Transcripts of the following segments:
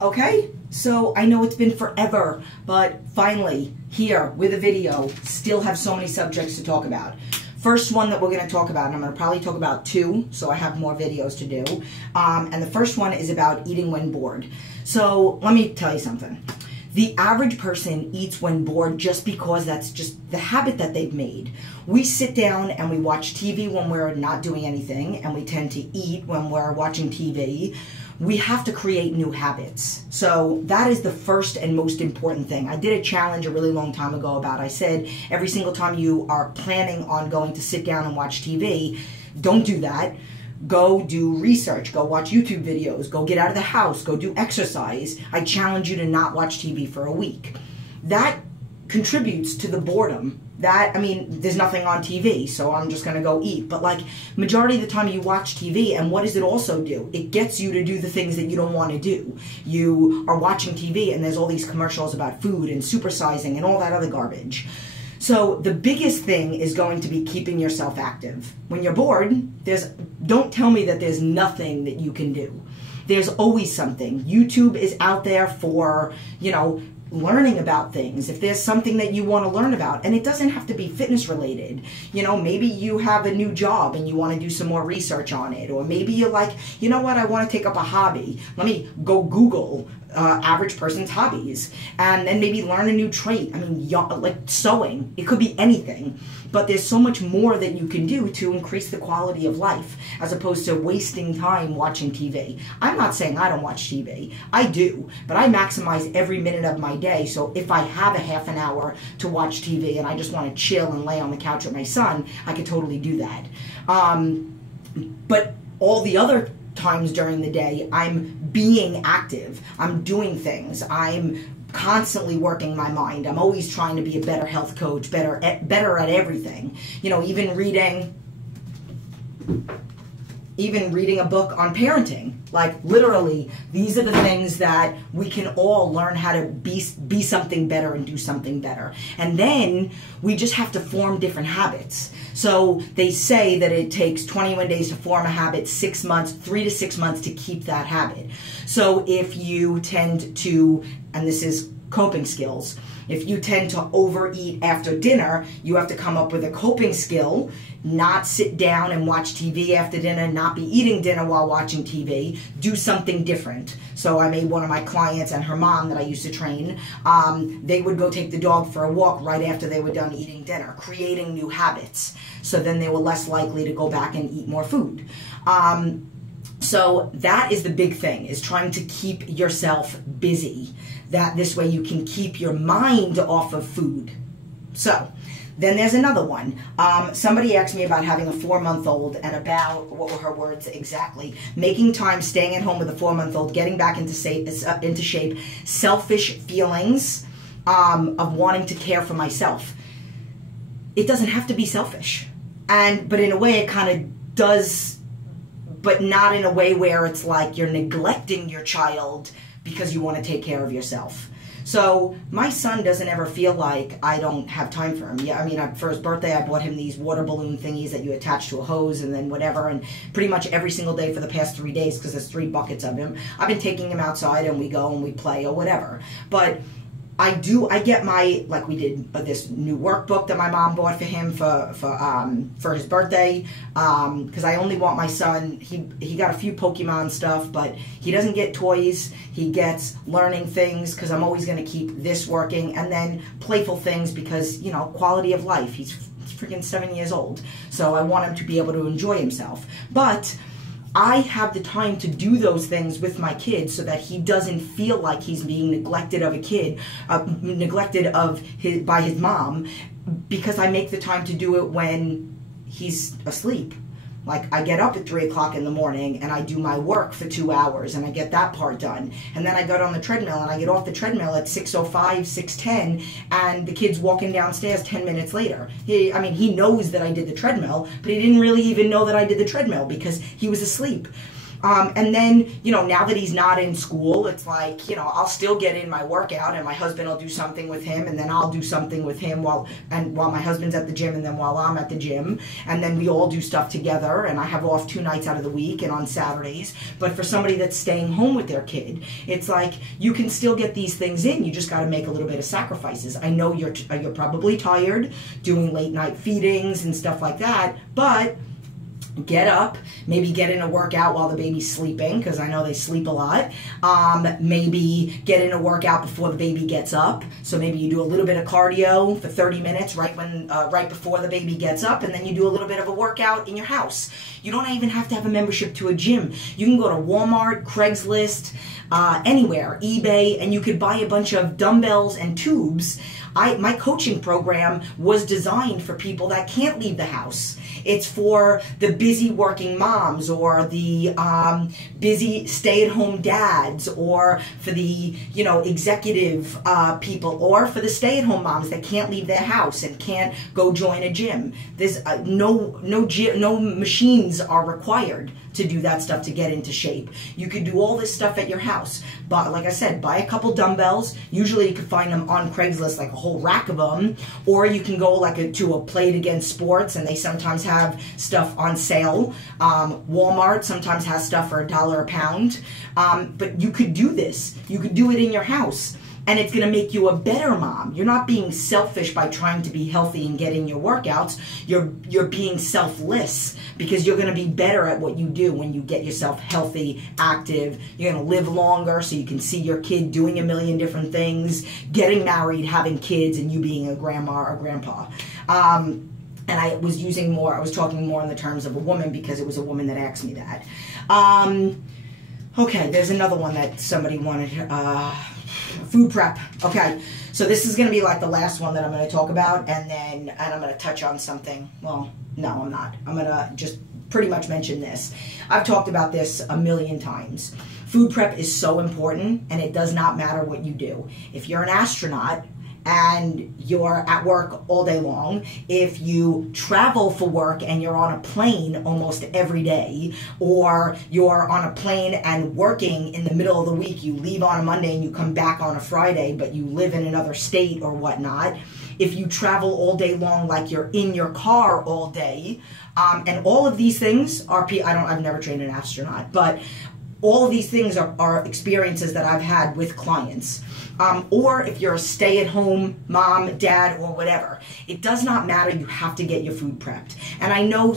Okay, so I know it's been forever, but finally, here with a video, still have so many subjects to talk about. First one that we're going to talk about, and I'm going to probably talk about two, so I have more videos to do. And the first one is about eating when bored. So let me tell you something. The average person eats when bored just because that's just the habit that they've made. We sit down and we watch TV when we're not doing anything, and we tend to eat when we're watching TV. We have to create new habits. So that is the first and most important thing. I did a challenge a really long time ago about, I said, every single time you are planning on going to sit down and watch TV, don't do that. Go do research, go watch YouTube videos, go get out of the house, go do exercise. I challenge you to not watch TV for a week. That contributes to the boredom. That, I mean, there's nothing on TV, so I'm just going to go eat. But like, majority of the time you watch TV, and what does it also do? It gets you to do the things that you don't want to do. You are watching TV, and there's all these commercials about food and supersizing and all that other garbage. So the biggest thing is going to be keeping yourself active. When you're bored, don't tell me that there's nothing that you can do. There's always something. YouTube is out there for, you know, learning about things. If there's something that you want to learn about, and it doesn't have to be fitness related, you know, maybe you have a new job and you want to do some more research on it, or maybe you're like, you know what, I want to take up a hobby. Let me go Google average person's hobbies, and then maybe learn a new trait. I mean, like sewing, it could be anything, but there's so much more that you can do to increase the quality of life, as opposed to wasting time watching TV. I'm not saying I don't watch TV. I do, but I maximize every minute of my day. So if I have a half an hour to watch TV and I just want to chill and lay on the couch with my son, I could totally do that. But all the other times during the day, I'm being active. I'm doing things. I'm constantly working my mind. I'm always trying to be a better health coach, better at everything. You know, even reading a book on parenting. Like, literally, these are the things that we can all learn how to be something better and do something better. And then we just have to form different habits. So they say that it takes 21 days to form a habit, 6 months, 3 to 6 months to keep that habit. So if you tend to, and this is coping skills, if you tend to overeat after dinner, you have to come up with a coping skill, not sit down and watch TV after dinner, not be eating dinner while watching TV, do something different. So I made one of my clients and her mom that I used to train, they would go take the dog for a walk right after they were done eating dinner, creating new habits. So then they were less likely to go back and eat more food. So that is the big thing, is trying to keep yourself busy. That this way you can keep your mind off of food. So then there's another one. Somebody asked me about having a 4-month-old and about, what were her words exactly? Making time, staying at home with a 4-month-old, getting back into shape, selfish feelings of wanting to care for myself. It doesn't have to be selfish. But in a way it kind of does, but not in a way where it's like you're neglecting your child because you want to take care of yourself. So my son doesn't ever feel like I don't have time for him. Yeah, I mean, for his birthday, I bought him these water balloon thingies that you attach to a hose and then whatever, and pretty much every single day for the past 3 days, because there's 3 buckets of him, I've been taking him outside and we go and we play or whatever. But I get my, like we did this new workbook that my mom bought for him for his birthday, because I only want my son, he got a few Pokemon stuff, but he doesn't get toys. He gets learning things, because I'm always going to keep this working, and then playful things, because, you know, quality of life. He's freaking 7 years old, so I want him to be able to enjoy himself. But I have the time to do those things with my kid so that he doesn't feel like he's being neglected by his mom, because I make the time to do it when he's asleep. Like, I get up at 3 o'clock in the morning and I do my work for 2 hours and I get that part done. And then I get on the treadmill and I get off the treadmill at 6:05, 6:10, and the kid's walking downstairs 10 minutes later. He knows that I did the treadmill, but he didn't really even know that I did the treadmill because he was asleep. And then, you know, now that he's not in school, it's like, you know, I'll still get in my workout, and my husband will do something with him, and then I'll do something with him while my husband's at the gym, and then while I'm at the gym, and then we all do stuff together, and I have off 2 nights out of the week and on Saturdays. But for somebody that's staying home with their kid, it's like you can still get these things in. You just got to make a little bit of sacrifices. I know you're probably tired doing late night feedings and stuff like that, but get up, maybe get in a workout while the baby's sleeping, because I know they sleep a lot. Maybe get in a workout before the baby gets up. So maybe you do a little bit of cardio for 30 minutes right before the baby gets up, and then you do a little bit of a workout in your house. You don't even have to have a membership to a gym. You can go to Walmart, Craigslist, anywhere, eBay, and you could buy a bunch of dumbbells and tubes. My coaching program was designed for people that can't leave the house. It's for the busy working moms, or the busy stay-at-home dads, or for the, you know, executive people, or for the stay-at-home moms that can't leave their house and can't go join a gym. There's no machines are required to do that stuff to get into shape. You can do all this stuff at your house. But like I said, buy a couple dumbbells. Usually you can find them on Craigslist, like a whole rack of them. Or you can go to a Play It Again Sports, and they sometimes have stuff on sale. Walmart sometimes has stuff for $1 a pound. But you could do this. You could do it in your house. And it's going to make you a better mom. You're not being selfish by trying to be healthy and getting your workouts. You're being selfless, because you're going to be better at what you do when you get yourself healthy, active. You're going to live longer, so you can see your kid doing a million different things, getting married, having kids, and you being a grandma or grandpa. And I was talking more in the terms of a woman, because it was a woman that asked me that. Okay, there's another one that somebody wanted. Food prep. Okay, so this is going to be like the last one that I'm going to talk about, and I'm going to touch on something. Well, no, I'm not. I'm going to just pretty much mention this. I've talked about this a million times. Food prep is so important, and it does not matter what you do. If you're an astronaut and you're at work all day long, if you travel for work and you're on a plane almost every day, or you're on a plane and working in the middle of the week, you leave on a Monday and you come back on a Friday, but you live in another state or whatnot, if you travel all day long like you're in your car all day, and all of these things are, I've never trained an astronaut, but all of these things are experiences that I've had with clients. Or if you're a stay-at-home mom, dad, or whatever, it does not matter. You have to get your food prepped. And I know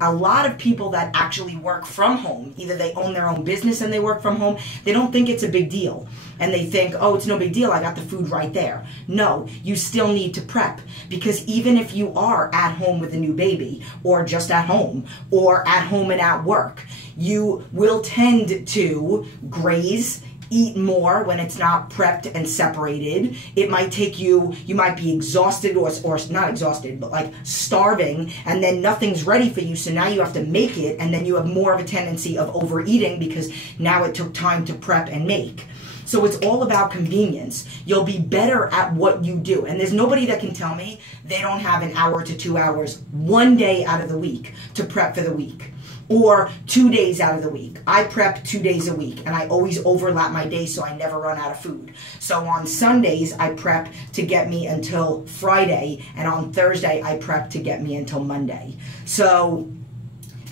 a lot of people that actually work from home, either they own their own business and they work from home, they don't think it's a big deal. And they think, oh, it's no big deal, I got the food right there. No, you still need to prep, because even if you are at home with a new baby, or just at home, or at home and at work, you will tend to graze, eat more when it's not prepped and separated. It might take you might be exhausted, or not exhausted, but like starving, and then nothing's ready for you, so now you have to make it, and then you have more of a tendency of overeating because now it took time to prep and make. So it's all about convenience. You'll be better at what you do. And there's nobody that can tell me they don't have an hour to 2 hours one day out of the week to prep for the week, or 2 days out of the week. I prep 2 days a week, and I always overlap my days so I never run out of food. So on Sundays, I prep to get me until Friday, and on Thursday, I prep to get me until Monday. So,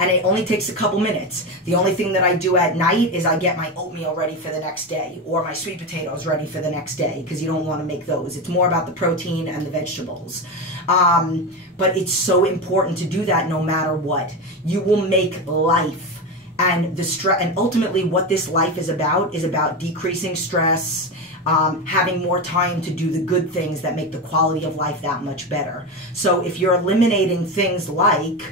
and it only takes a couple minutes. The only thing that I do at night is I get my oatmeal ready for the next day, or my sweet potatoes ready for the next day, because you don't want to make those. It's more about the protein and the vegetables. But it's so important to do that no matter what. You will make life, and and ultimately what this life is about decreasing stress, having more time to do the good things that make the quality of life that much better. So if you're eliminating things like,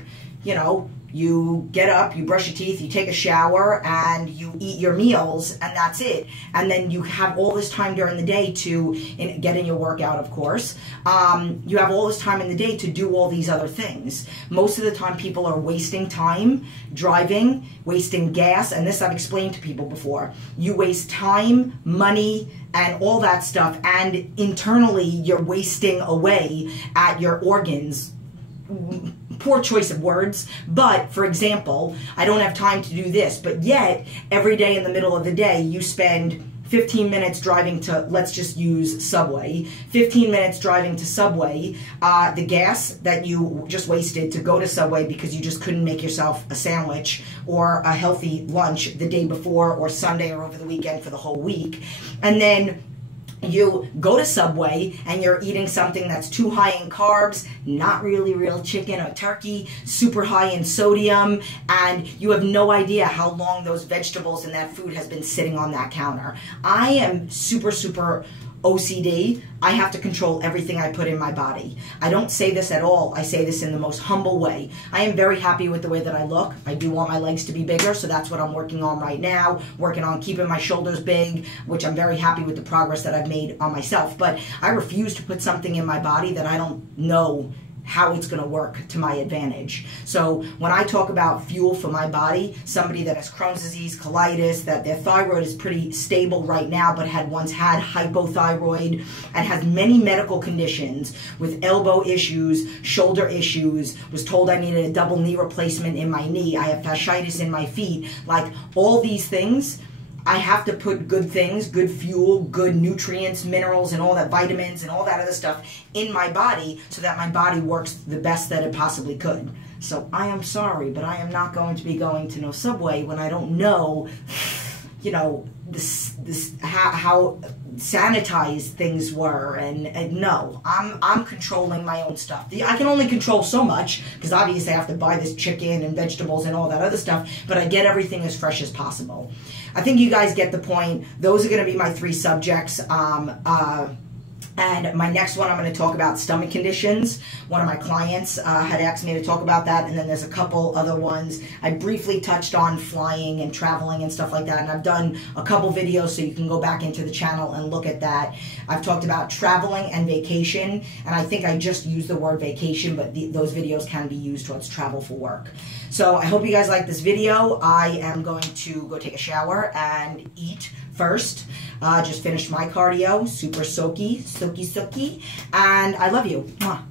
you know, you get up, you brush your teeth, you take a shower, and you eat your meals, and that's it. And then you have all this time during the day to get in your workout, of course. You have all this time in the day to do all these other things. Most of the time people are wasting time driving, wasting gas, and this I've explained to people before. You waste time, money, and all that stuff, and internally you're wasting away at your organs, poor choice of words, but for example, I don't have time to do this, but yet every day in the middle of the day you spend 15 minutes driving to, let's just use Subway, 15 minutes driving to Subway, the gas that you just wasted to go to Subway because you just couldn't make yourself a sandwich or a healthy lunch the day before or Sunday or over the weekend for the whole week, and then you go to Subway and you're eating something that's too high in carbs, not really real chicken or turkey, super high in sodium, and you have no idea how long those vegetables and that food has been sitting on that counter. I am super, super OCD. I have to control everything I put in my body. I don't say this at all. I say this in the most humble way. I am very happy with the way that I look. I do want my legs to be bigger, so that's what I'm working on right now, working on keeping my shoulders big, which I'm very happy with the progress that I've made on myself. But I refuse to put something in my body that I don't know how it's going to work to my advantage. So when I talk about fuel for my body, somebody that has Crohn's disease, colitis, that their thyroid is pretty stable right now, but had once had hypothyroid and has many medical conditions with elbow issues, shoulder issues, was told I needed a double knee replacement in my knee, I have fasciitis in my feet, like all these things, I have to put good things, good fuel, good nutrients, minerals, and all that, vitamins and all that other stuff in my body so that my body works the best that it possibly could. So I am sorry, but I am not going to be going to no Subway when I don't know, you know, how sanitized things were, and no, I'm controlling my own stuff. I can only control so much because obviously I have to buy this chicken and vegetables and all that other stuff, but I get everything as fresh as possible. I think you guys get the point. Those are going to be my 3 subjects. And my next one, I'm going to talk about stomach conditions. One of my clients had asked me to talk about that, and then there's a couple other ones. I briefly touched on flying and traveling and stuff like that, and I've done a couple videos, so you can go back into the channel and look at that. I've talked about traveling and vacation, and I think I just used the word vacation, but those videos can be used towards travel for work. So I hope you guys like this video. I am going to go take a shower and eat first. Just finished my cardio, super soaky, and I love you. Mwah.